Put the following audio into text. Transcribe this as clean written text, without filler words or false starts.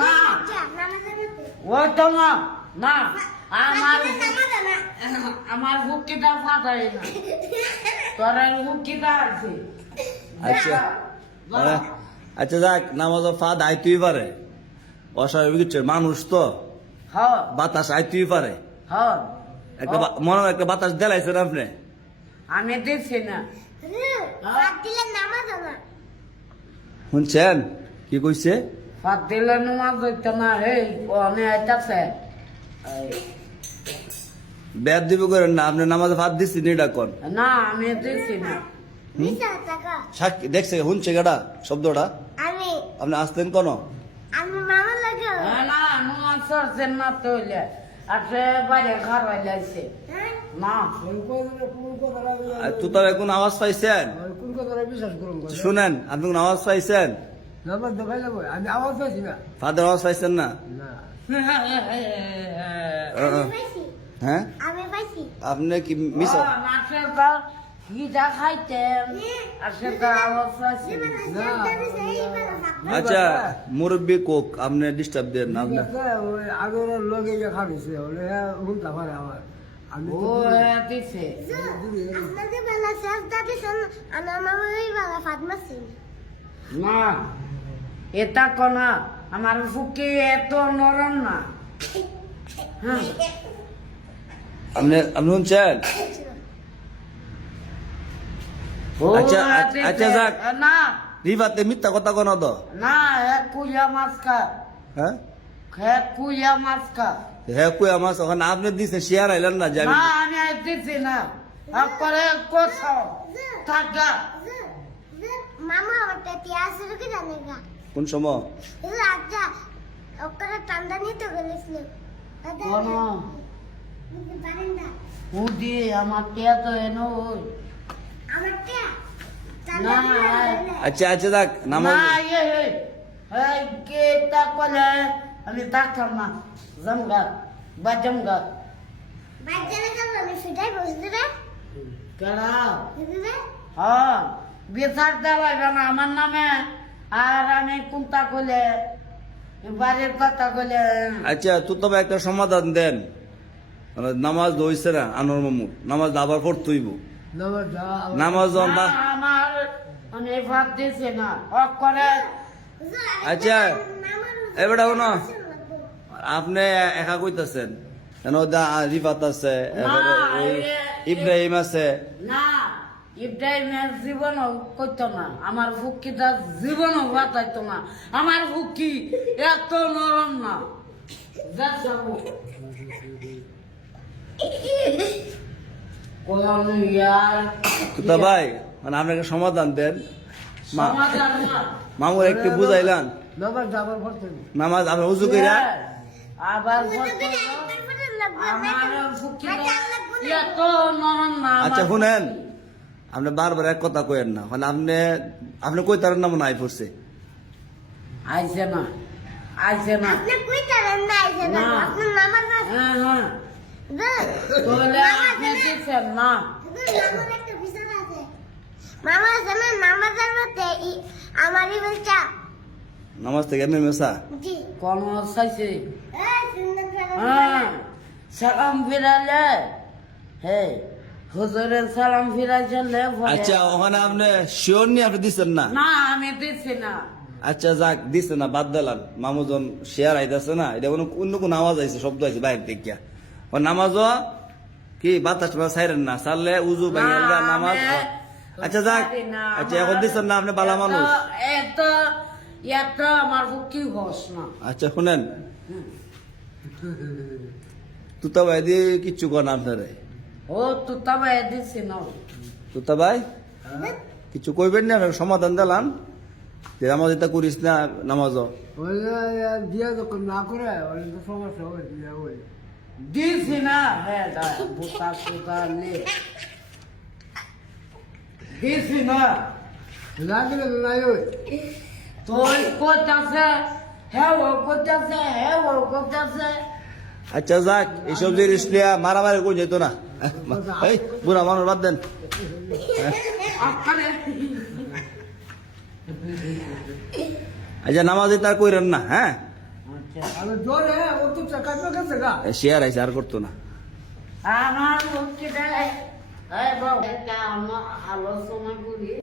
না ওই তো না না আমার হুকিটা ফাটাই না তোর হুকিটা আছে আচ্ছা আচ্ছা যাক নামাজ ফাঁদ আইতেই পারে অস্বাভাবিক কিছু মানুষ তো হ্যাঁ বাতাস আইতেই পারে হ্যাঁ একটা মনে হয় একটা বাতাস দেলাইছেন আপনি আমি দিচ্ছি না শুনছেন কি কইছে ফাঁক দিলে নামাজ হইতো না এই অনে আইতাছে বেদ দিব করেন না আপনি নামাজে ফাঁদ দিচ্ছেন এটা কোন না আমি দিচ্ছি না সাক্ষী দেখছে শুনছে গাড়া শব্দটা আপনি আসতেন কোন না নামাজ সরছেন না তো হইলে আসে বাইরে ঘর হইলে আইছে না তুই তো এখন আওয়াজ পাইছেন শুনেন আপনি কোন আওয়াজ পাইছেন আমি আওয়াজ পাইছি না ফাদের আওয়াজ পাইছেন না হ্যাঁ আপনি কি মিস নাচের দল গিটা খাইতেন আসে তো আওয়াজ আছে আচ্ছা মুরব্বী কোক আপনি ডিস্টার্ব দেন না আপনি আগের লগে খাবিছে বলে উল্টা পারে আমার আমি ও দিছে না এটা কোনা আমার ফুকি এত নরম না হ্যাঁ আপনি আপনি শুনছেন ও আচ্ছা, আচ্ছা, যাক। না রিভাতে মিথ্যা কথা কোন তো না কুইয়া মাছ কা হ্যাঁ কুইয়া মাছ কা হ্যাঁ কই আমার ওখানে আপনি দিছে শেয়ার আইলেন না যে না আমি দিছি না তারপরে কোথাও থাকা মামা আমার টিয়া শুরু কি জানে গা কোন সময় আচ্ছা ওকরে ঠান্ডা নিতে গেছিল কোন উদি আমার টিয়া তো এনো ওই আমার টিয়া না আচ্ছা আচ্ছা যাক নামাজ না এই কে তা কলে আমি থাকতাম না জমগা বা জমগা বাচ্চারা কেন আমি সেটাই বুঝতে রে কেডা বুঝতে হ্যাঁ বিচার দেওয়া না আমার নামে আর আমি কোনটা কলে বাড়ির কথা কলে আচ্ছা তুই তবে একটা সমাধান দেন নামাজ দইছে না আনোর মামু নামাজ আবার পড়তেইব নামাজ না, আমার আমি ভাত দিছি না অফ করে আচ্ছা এবারে শোনো আপনি একা কইতাছেন কেন রিফাত আছে এবারে ওই ইব্রাহিম আছে না ইব্রাহিমের জীবনও করতো না আমার ফুকিটা জীবনও বাতাইতো না আমার ফুকি এত নরম না যা যাবো কোন ইয়ার কুতা ভাই মানে আপনি একটা সমাধান দেন সমাধান না মামুর একটু বুঝাইলান নামাজ যাবার পড়তে নামাজ আপনি উজু কইরা আবার বলতো আমার ফুকিটা এত নরম না আচ্ছা শুনেন আপনি বারবার এক কথা কইেন না মানে আপনি আপনি কই তার নাম নাই পড়ছে আইছে না আইছে না আপনি কই তারেন না আইছে না না। আপনি নামাজ হ্যাঁ হ্যাঁ তোলে আপনি দিচ্ছেন না নামাজ একটা বিষয় আছে মামা জানা নামাজের মধ্যে আমারই বলছা নামাজ থেকে এমনি মেসা জি কোন চাইছে এই সুন্দর হ্যাঁ সালাম ফিরালে হে হুজুরের সালাম ফিরাইলে আচ্ছা ওখানে আপনি শিওর নি আপনি দিচ্ছেন না না আমি দিচ্ছি না আচ্ছা যাক দিছে না বাদ দিলাম মামুজন শেয়ার আইতাছে না এটা কোনো অন্য কোন আওয়াজ আইছে শব্দ আইছে বাইরে দেখিয়া ও নামাজ কি বাতাস সাইরেন না সারলে উজু ভাঙা নামাজ আচ্ছা যাক আচ্ছা এখন দিচ্ছেন না আপনি বালা মানুষ এত এত আমার কি হস না আচ্ছা শুনেন তুতা ভাই দিয়ে কিচ্ছু কর না আপনারে ও তো তবে দিচ্ছি না তুতা ভাই কিছু কইবেন না সমাধান দিলাম যে নামাজ এটা করিস না নামাজ দিয়া যখন না করে ওই তো সমস্যা হবে দিয়া ওই দিছি না হ্যাঁ বুতা সুতা নে দিছি না লাগলে নাই ওই তোর কোথাছে হ্যাঁ ও কোথাছে আচ্ছা যাক এইসব জিনিস নিয়ে মারামারি করে যেত না এই বুড়া মানুষ বাদ দেন আকারে আচ্ছা নামাজ তার কইরেন না, হ্যাঁ? আচ্ছা আমি জোরে ও তো কাটবে গেছে গা শেয়ার আইছে আর করতো না। আমার ভক্তিটা এই বাবা একটা আলোচনা করি।